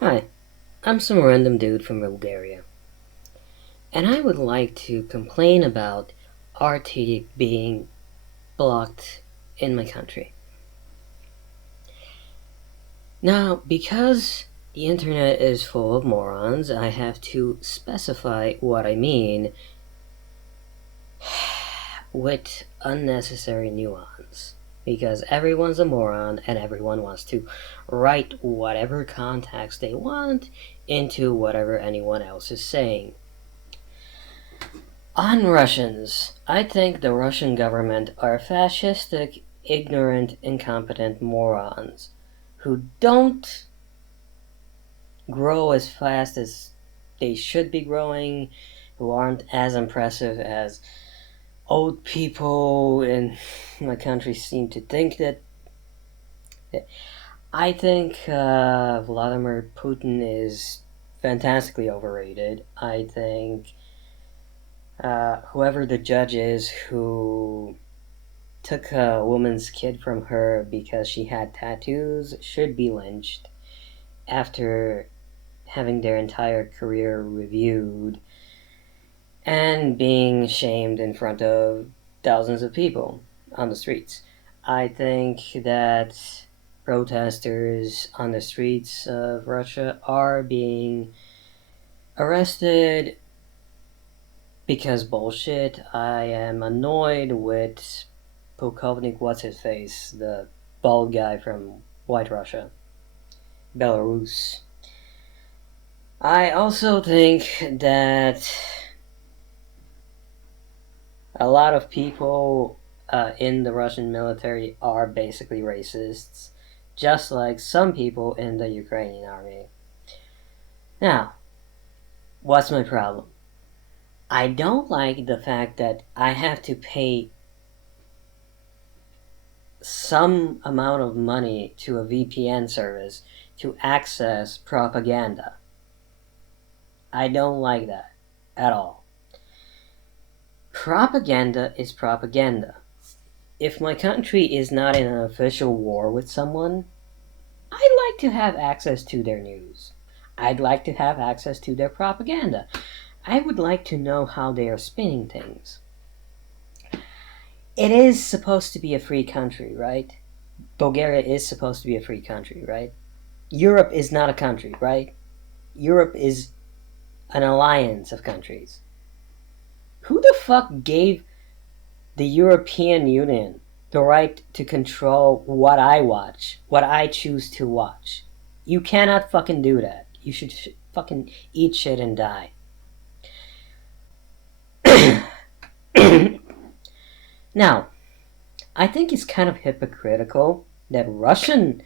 Hi, I'm some random dude from Bulgaria, and I would like to complain about RT being blocked in my country. Now, because the internet is full of morons, I have to specify what I mean with unnecessary nuance. Because everyone's a moron and everyone wants to write whatever context they want into whatever anyone else is saying. On Russians, I think the Russian government are fascistic, ignorant, incompetent morons who don't grow as fast as they should be growing, who aren't as impressive as old people in my country seem to think that. I think Vladimir Putin is fantastically overrated. I think whoever the judge is who took a woman's kid from her because she had tattoos should be lynched after having their entire career reviewed and being shamed in front of thousands of people on the streets. I think that protesters on the streets of Russia are being arrested because bullshit. I am annoyed with Polkovnik what's his face, the bald guy from White Russia, Belarus. I also think that a lot of people in the Russian military are basically racists, just like some people in the Ukrainian army. Now, what's my problem? I don't like the fact that I have to pay some amount of money to a VPN service to access propaganda. I don't like that at all. Propaganda is propaganda. If my country is not in an official war with someone, I'd like to have access to their news. I'd like to have access to their propaganda. I would like to know how they are spinning things. It is supposed to be a free country, right? Bulgaria is supposed to be a free country, right? Europe is not a country, right? Europe is an alliance of countries. Who the fuck gave the European Union the right to control what I watch, what I choose to watch? You cannot fucking do that. You should fucking eat shit and die. Now, I think it's kind of hypocritical that Russian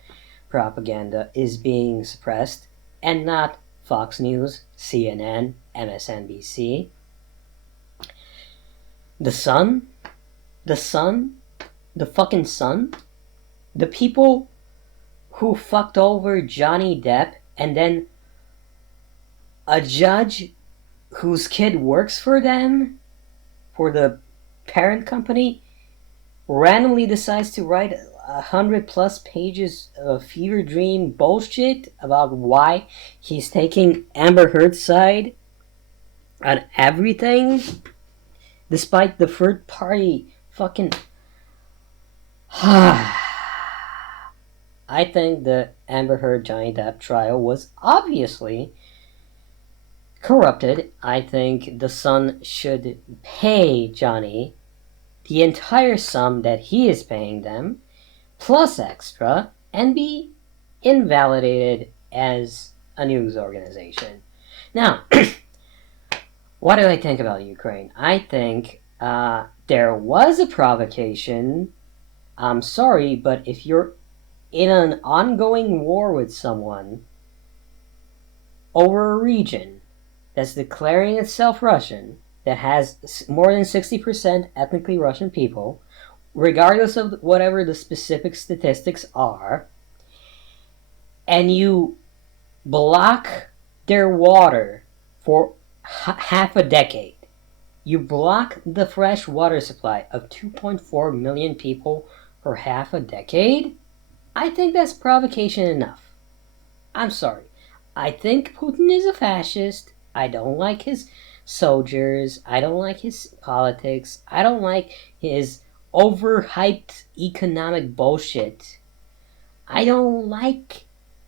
propaganda is being suppressed and not Fox News, CNN, MSNBC. The Sun, the fucking Sun, the people who fucked over Johnny Depp and then a judge whose kid works for them, for the parent company, randomly decides to write 100+ pages of fever dream bullshit about why he's taking Amber Heard's side on everything, despite the third party fucking. I think the Amber Heard Johnny Depp trial was obviously corrupted. I think the Sun should pay Johnny the entire sum that he is paying them, plus extra, and be invalidated as a news organization. Now, what do I think about Ukraine? I think there was a provocation. I'm sorry, but if you're in an ongoing war with someone over a region that's declaring itself Russian, that has more than 60% ethnically Russian people, regardless of whatever the specific statistics are, and you block their water for half a decade, you block the fresh water supply of 2.4 million people for half a decade, I think that's provocation enough. I'm sorry. I think Putin is a fascist. I don't like his soldiers. I don't like his politics. I don't like his overhyped economic bullshit. I don't like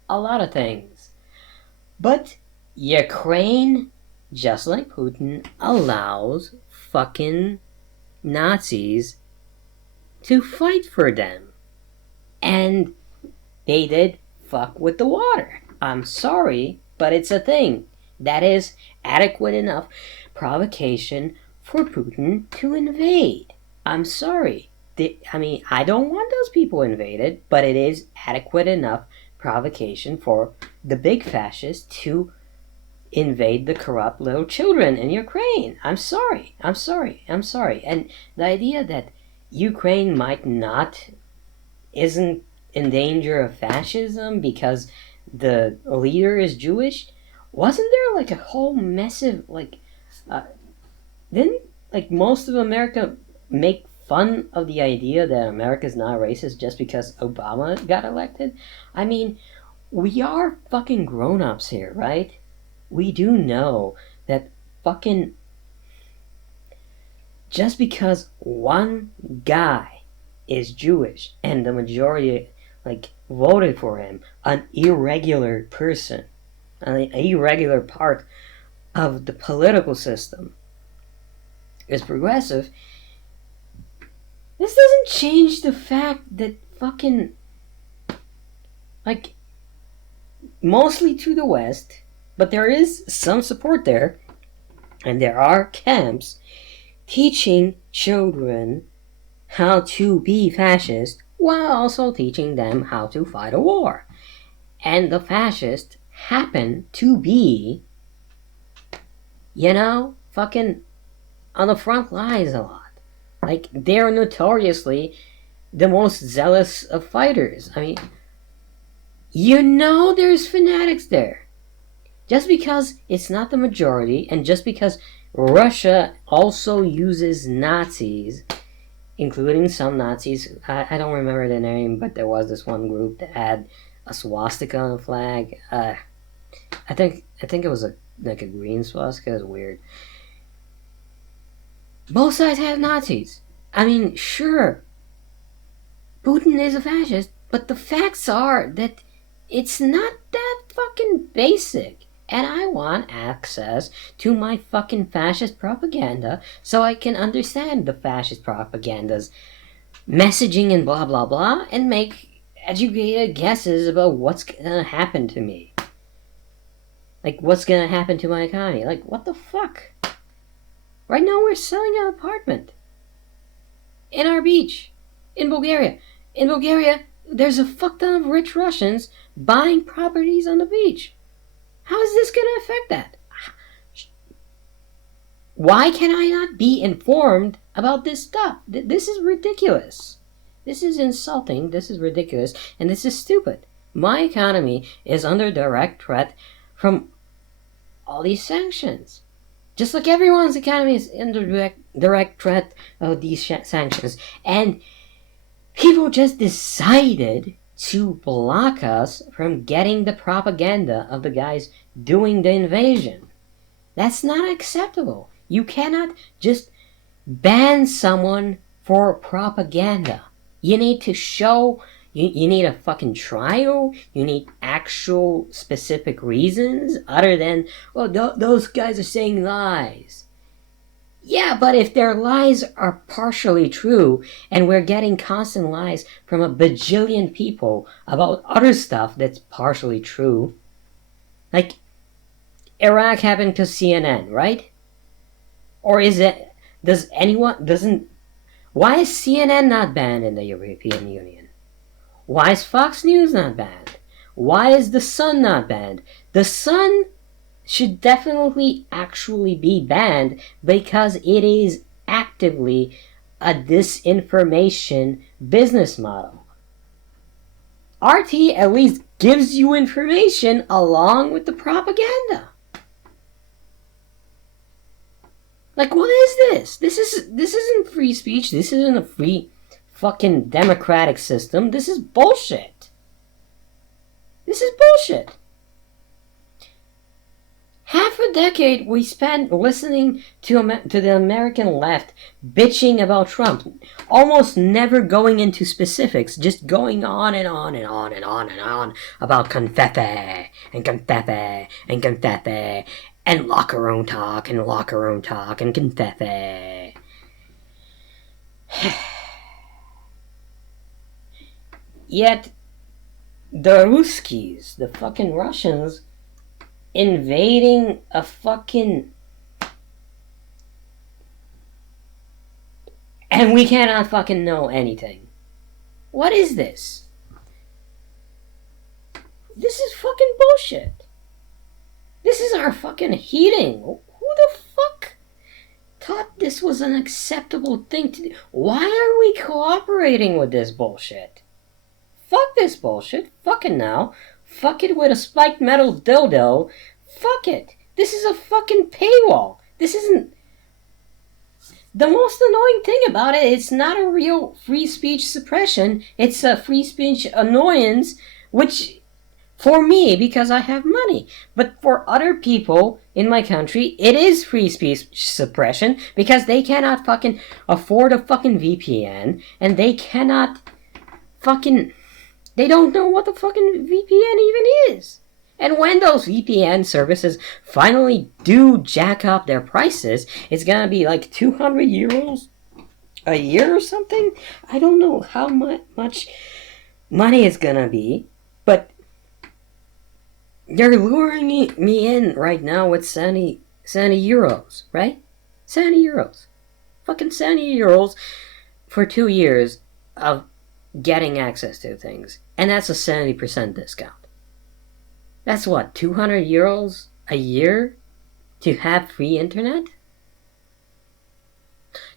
a lot of things. But Ukraine, just like Putin, allows fucking Nazis to fight for them. And they did fuck with the water. I'm sorry, but it's a thing. That is adequate enough provocation for Putin to invade. I'm sorry. I don't want those people invaded, but it is adequate enough provocation for the big fascists to invade the corrupt little children in Ukraine. I'm sorry. And the idea that Ukraine isn't in danger of fascism because the leader is Jewish, wasn't there like a whole massive didn't like most of America make fun of the idea that America's not racist just because Obama got elected? I mean, we are fucking grown-ups here, right? We do know that fucking just because one guy is Jewish and the majority voted for him, an irregular person, an irregular part of the political system is progressive, this doesn't change the fact that fucking mostly to the West, but there is some support there, and there are camps teaching children how to be fascist while also teaching them how to fight a war. And the fascists happen to be, fucking on the front lines a lot. They're notoriously the most zealous of fighters. I mean, there's fanatics there. Just because it's not the majority, and just because Russia also uses Nazis, including some Nazis, I don't remember the name, but there was this one group that had a swastika on the flag. I think it was a green swastika. It was weird. Both sides have Nazis. I mean, sure, Putin is a fascist, but the facts are that it's not that fucking basic. And I want access to my fucking fascist propaganda so I can understand the fascist propaganda's messaging and blah blah blah and make educated guesses about what's gonna happen to me. What's gonna happen to my economy. What the fuck? Right now we're selling an apartment in our beach in Bulgaria. In Bulgaria, there's a fuck ton of rich Russians buying properties on the beach. How is this going to affect that? Why can I not be informed about this stuff? This is ridiculous. This is insulting, this is ridiculous, and this is stupid. My economy is under direct threat from all these sanctions. Just like everyone's economy is under direct threat of these sanctions. And people just decided to block us from getting the propaganda of the guys doing the invasion. That's not acceptable. You cannot just ban someone for propaganda. You need to show, you need a fucking trial, you need actual specific reasons other than, those guys are saying lies. Yeah, but if their lies are partially true, and we're getting constant lies from a bajillion people about other stuff that's partially true, Iraq happened to CNN, right? Or why is CNN not banned in the European Union? Why is Fox News not banned? Why is The Sun not banned? The Sun should definitely actually be banned because it is actively a disinformation business model. RT at least gives you information along with the propaganda. What is this? This isn't free speech. This isn't a free fucking democratic system. This is bullshit. a decade we spent listening to the American left bitching about Trump, almost never going into specifics, just going on and on and on and on and on about confetti and confetti and confetti and locker room talk and locker room talk and confetti. Yet the Ruskies, the fucking Russians, invading a fucking... And we cannot fucking know anything. What is this? This is fucking bullshit. This is our fucking heating. Who the fuck thought this was an acceptable thing to do? Why are we cooperating with this bullshit? Fuck this bullshit. Fuck it now. Fuck it with a spiked metal dildo. Fuck it. This is a fucking paywall. This isn't... The most annoying thing about it, it's not a real free speech suppression. It's a free speech annoyance, which, for me, because I have money. But for other people in my country, it is free speech suppression because they cannot fucking afford a fucking VPN, and they cannot fucking... They don't know what the fucking VPN even is. And when those VPN services finally do jack up their prices, it's gonna be like 200 euros a year or something? I don't know how much money it's gonna be, but they're luring me in right now with 70 euros, right? 70 euros. Fucking 70 euros for 2 years of getting access to things. And that's a 70% discount. That's what, 200 euros a year to have free internet?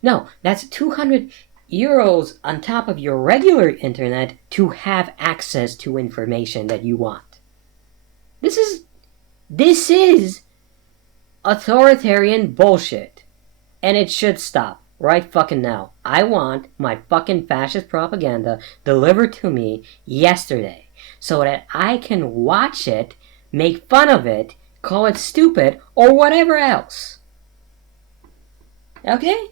No, that's 200 euros on top of your regular internet to have access to information that you want. This is authoritarian bullshit. And it should stop right fucking now. I want my fucking fascist propaganda delivered to me yesterday so that I can watch it, make fun of it, call it stupid, or whatever else. Okay?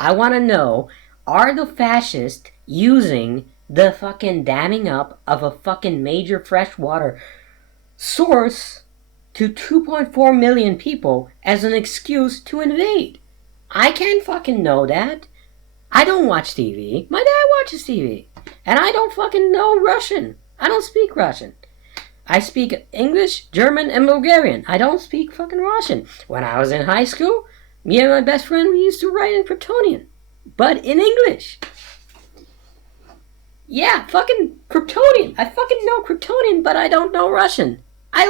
I want to know, are the fascists using the fucking damming up of a fucking major freshwater source to 2.4 million people as an excuse to invade? I can't fucking know that. I don't watch TV. My dad watches TV. And I don't fucking know Russian. I don't speak Russian. I speak English, German, and Bulgarian. I don't speak fucking Russian. When I was in high school, me and my best friend, we used to write in Kryptonian. But in English. Yeah, fucking Kryptonian. I fucking know Kryptonian, but I don't know Russian. I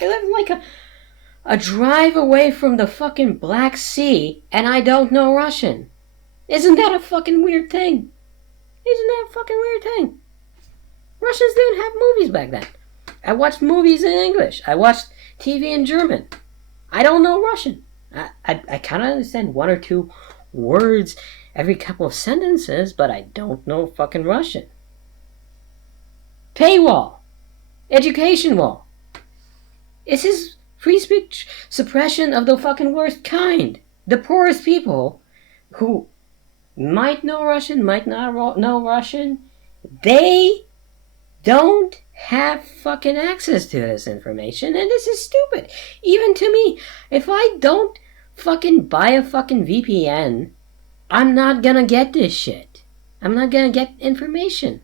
live like a drive away from the fucking Black Sea, and I don't know Russian. Isn't that a fucking weird thing? Isn't that a fucking weird thing? Russians didn't have movies back then. I watched movies in English. I watched TV in German. I don't know Russian. I kind of understand one or two words every couple of sentences, but I don't know fucking Russian. Paywall. Education wall. This is free speech suppression of the fucking worst kind. The poorest people who might know Russian, might not know Russian, they don't have fucking access to this information, and this is stupid. Even to me, if I don't fucking buy a fucking VPN, I'm not gonna get this shit. I'm not gonna get information.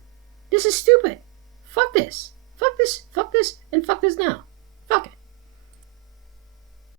This is stupid. Fuck this. Fuck this, and fuck this now.